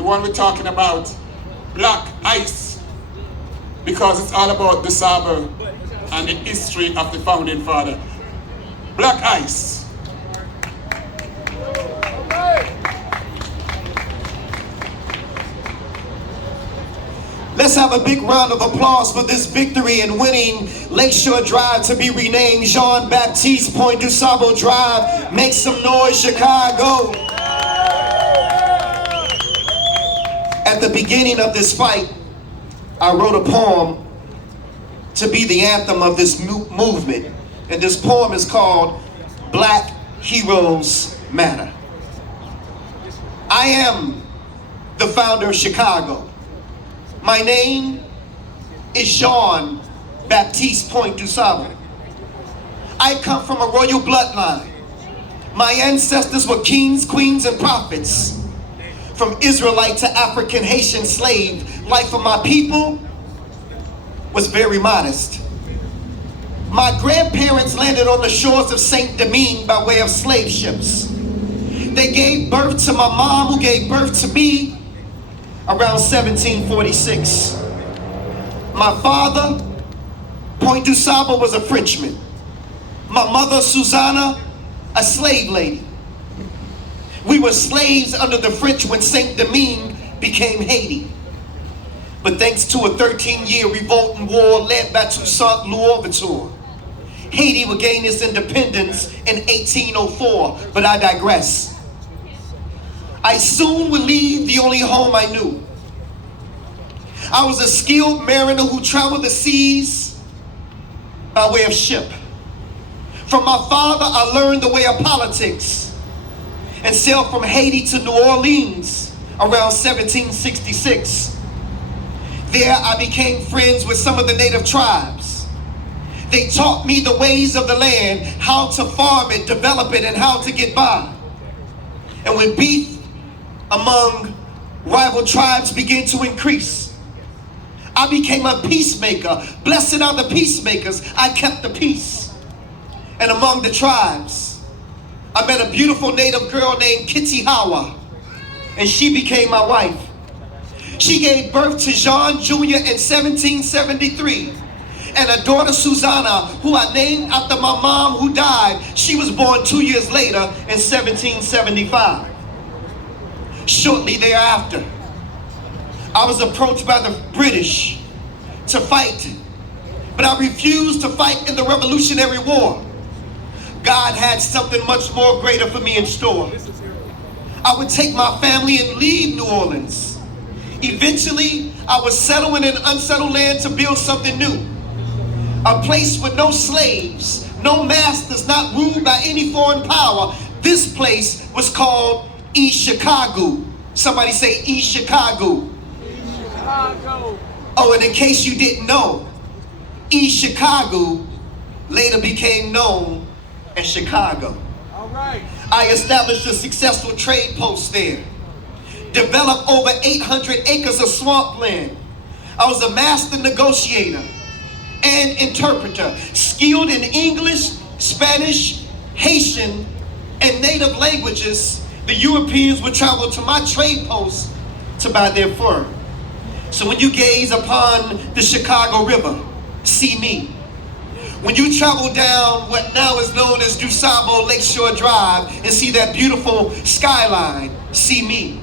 The one we're talking about, Black Ice, because it's all about Dusable and the history of the founding father. Black Ice. Let's have a big round of applause for this victory in winning Lakeshore Drive to be renamed Jean-Baptiste Point Dusable Drive. Make some noise, Chicago. At the beginning of this fight, I wrote a poem to be the anthem of this movement. And this poem is called Black Heroes Matter. I am the founder of Chicago. My name is Jean-Baptiste Point Dusable. I come from a royal bloodline. My ancestors were kings, queens, and prophets. From Israelite to African, Haitian slave, life of my people was very modest. My grandparents landed on the shores of Saint Domingue by way of slave ships. They gave birth to my mom, who gave birth to me around 1746. My father, Point Dusable, was a Frenchman. My mother, Susanna, a slave lady. We were slaves under the French when Saint Domingue became Haiti. But thanks to a 13-year revolt and war led by Toussaint Louverture, Haiti would gain its independence in 1804, but I digress. I soon would leave the only home I knew. I was a skilled mariner who traveled the seas by way of ship. From my father, I learned the way of politics and sailed from Haiti to New Orleans around 1766. There I became friends with some of the native tribes. They taught me the ways of the land, how to farm it, develop it, and how to get by. And when beef among rival tribes began to increase, I became a peacemaker. Blessed are the peacemakers. I kept the peace. And among the tribes, I met a beautiful native girl named Kitty Hawa, and she became my wife. She gave birth to Jean Jr. in 1773, and a daughter, Susanna, who I named after my mom who died. She was born 2 years later in 1775. Shortly thereafter, I was approached by the British to fight, but I refused to fight in the Revolutionary War. God had something much more greater for me in store. I would take my family and leave New Orleans. Eventually, I would settle in an unsettled land to build something new. A place with no slaves, no masters, not ruled by any foreign power. This place was called East Chicago. Somebody say East Chicago. East Chicago. Oh, and in case you didn't know, East Chicago later became known as Chicago. All right. I established a successful trade post there, developed over 800 acres of swampland. I was a master negotiator and interpreter, skilled in English, Spanish, Haitian, and native languages. The Europeans would travel to my trade post to buy their fur. So when you gaze upon the Chicago River, see me. When you travel down what now is known as Dusable Lakeshore Drive and see that beautiful skyline, see me.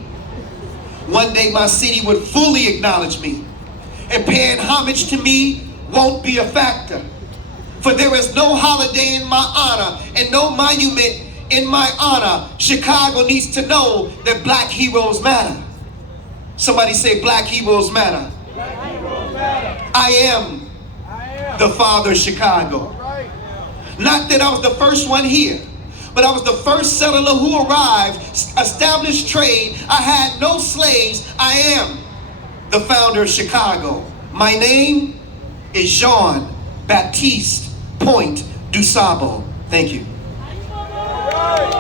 One day my city would fully acknowledge me, and paying homage to me won't be a factor. For there is no holiday in my honor and no monument in my honor. Chicago needs to know that Black heroes matter. Somebody say Black heroes matter. Black heroes matter. I am the father of Chicago. Right. Not that I was the first one here, but I was the first settler who arrived, established trade. I had no slaves. I am the founder of Chicago. My name is Jean-Baptiste Point Dusable. Thank you. All right.